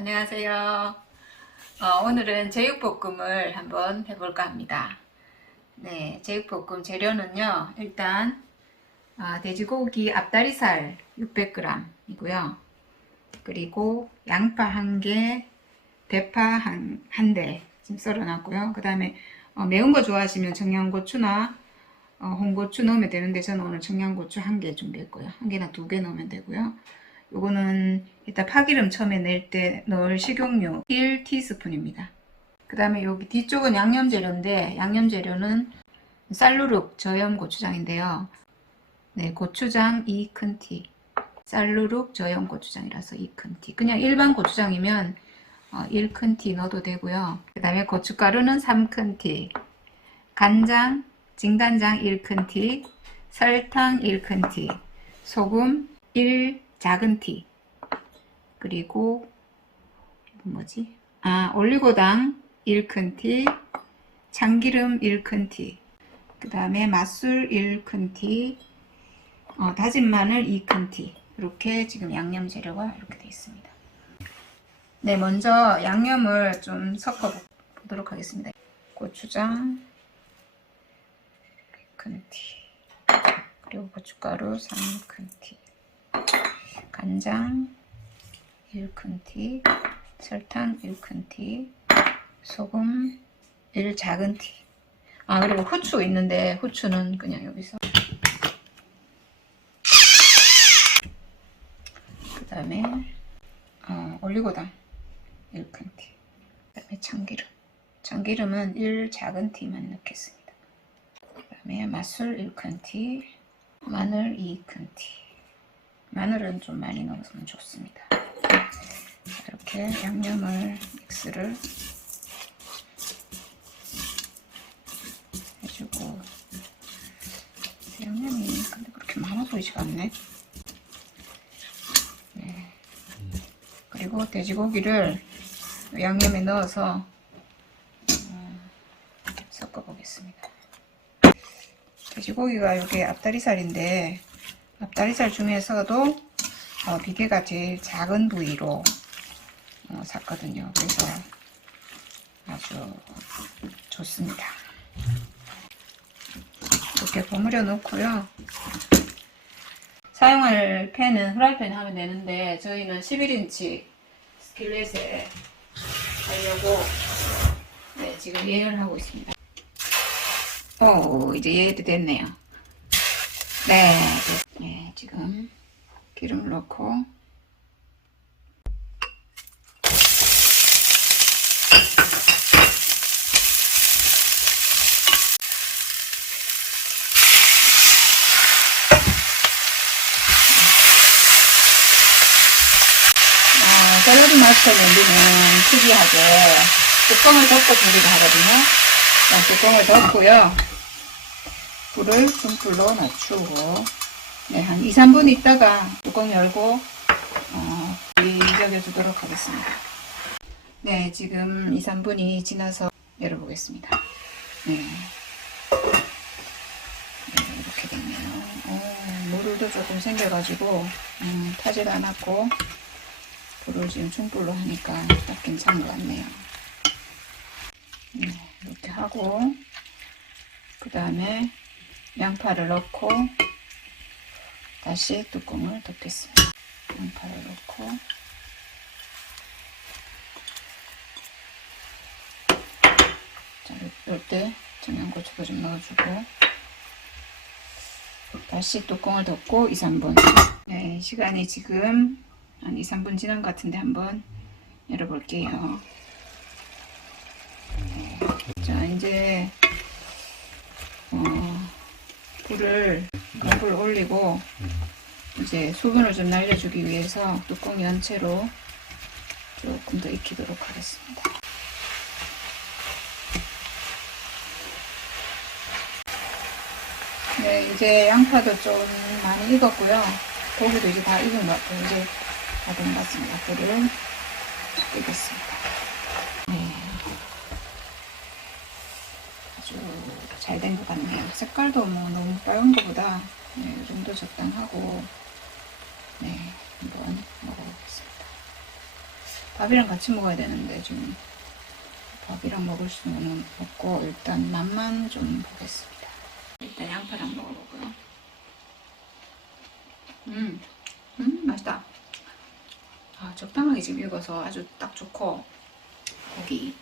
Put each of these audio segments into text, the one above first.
안녕하세요. 어, 오늘은 제육볶음을 한번 해볼까 합니다. 네, 제육볶음 재료는요. 일단 아, 돼지고기 앞다리살 600g이고요. 그리고 양파 1개, 대파 한, 한 대, 지금 썰어놨고요. 그 다음에 어, 매운 거 좋아하시면 청양고추나 어, 홍고추 넣으면 되는데 저는 오늘 청양고추 한 개 준비했고요. 한 개나 두 개 넣으면 되고요. 요거는 이따 파기름 처음에 낼 때 넣을 식용유 1티스푼입니다. 그 다음에 여기 뒤쪽은 양념 재료인데 양념 재료는 쌀누룩 저염 고추장인데요. 네, 고추장 2큰티. 쌀누룩 저염 고추장이라서 2큰티. 그냥 일반 고추장이면 어, 1큰티 넣어도 되고요. 그 다음에 고춧가루는 3큰티. 간장, 진간장 1큰티. 설탕 1큰티. 소금 1 작은 티. 그리고 뭐지? 아, 올리고당 1큰티. 참기름 1큰티. 그 다음에 맛술 1큰티. 어, 다진 마늘 2큰티. 이렇게 지금 양념 재료가 이렇게 되어 있습니다. 네, 먼저 양념을 좀 섞어 보도록 하겠습니다. 고추장 1큰티. 그리고 고춧가루 3큰티. 간장 1큰티, 설탕 1큰티, 소금 1 작은 티. 아, 그리고 후추 있는데 후추는 그냥 여기서. 그 다음에 어, 올리고당 1큰티. 그 다음에 참기름. 참기름은 1 작은 티만 넣겠습니다. 그 다음에 맛술 1큰티, 마늘 2큰티. 마늘은 좀 많이 넣으면 좋습니다. 이렇게 양념을 믹스를 해주고 양념이 근데 그렇게 많아 보이지가 않네. 네. 그리고 돼지고기를 양념에 넣어서 어, 섞어 보겠습니다. 돼지고기가 이게 앞다리살인데 앞다리살 중에서도 어, 비계가 제일 작은 부위로 어, 샀거든요. 그래서 아주 좋습니다. 이렇게 버무려 놓고요. 사용할 팬은 프라이팬 하면 되는데 저희는 11인치 스킬렛에 하려고 네, 지금 예열을 하고 있습니다. 오, 이제 예열이 됐네요. 네, 네, 지금 기름을 넣고 어, 샐러드 마스터 냄비는 특이하게 뚜껑을 덮고 조리를 하거든요. 자, 뚜껑을 덮고요. 불을 중불로 낮추고 네, 한 2, 3분 있다가 뚜껑 열고 어, 이적여 주도록 하겠습니다. 네, 지금 2, 3분이 지나서 열어보겠습니다. 네. 네, 이렇게 됐네요. 어, 물도 조금 생겨가지고 음, 타질 않았고 불을 지금 중불로 하니까 딱 괜찮은 것 같네요. 네, 이렇게 하고 그 다음에 양파를 넣고 다시 뚜껑을 덮겠습니다. 양파를 넣고 자, 이럴 때 청양고추도 좀 넣어주고 다시 뚜껑을 덮고 2, 3분 네, 시간이 지금 한 2, 3분 지난 것 같은데 한번 열어볼게요. 네. 자, 이제 어, 불을 불을 올리고 이제 수분을 좀 날려주기 위해서 뚜껑 연채로 조금 더 익히도록 하겠습니다. 네, 이제 양파도 좀 많이 익었고요. 고기도 이제 다 익은 것 같아요. 이제 다 된 것 같습니다. 불을 끄겠습니다. 네. 아주 잘 된 것 같네요. 색깔도 뭐 너무 빨간 것보다 네, 이 정도 적당하고 네, 한번 먹어보겠습니다. 밥이랑 같이 먹어야 되는데 좀 밥이랑 먹을 수는 없고 일단 맛만 좀 보겠습니다. 일단 양파랑 먹어보고요. 음, 음 맛있다. 아, 적당하게 지금 익어서 아주 딱 좋고 고기.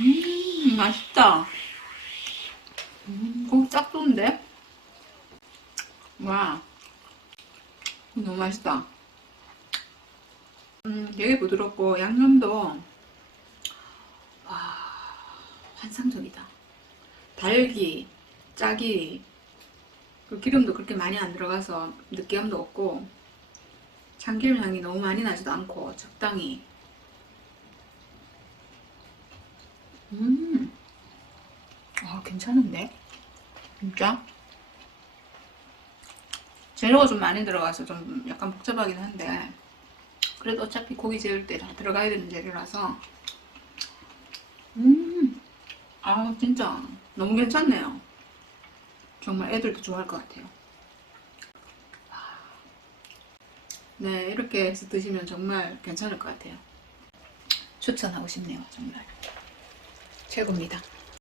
음 맛있다. 음, 고기 딱 좋은데? 와 너무 맛있다. 음, 되게 부드럽고 양념도 와 환상적이다. 달기, 짜기, 그 기름도 그렇게 많이 안 들어가서 느끼함도 없고 참기름 향이 너무 많이 나지도 않고 적당히. 음, 아 괜찮은데? 진짜? 재료가 좀 많이 들어가서 좀 약간 복잡하긴 한데 그래도 어차피 고기 재울 때 다 들어가야 되는 재료라서 음, 아 진짜 너무 괜찮네요. 정말 애들도 좋아할 것 같아요. 네, 이렇게 해서 드시면 정말 괜찮을 것 같아요. 추천하고 싶네요, 정말. 최고입니다.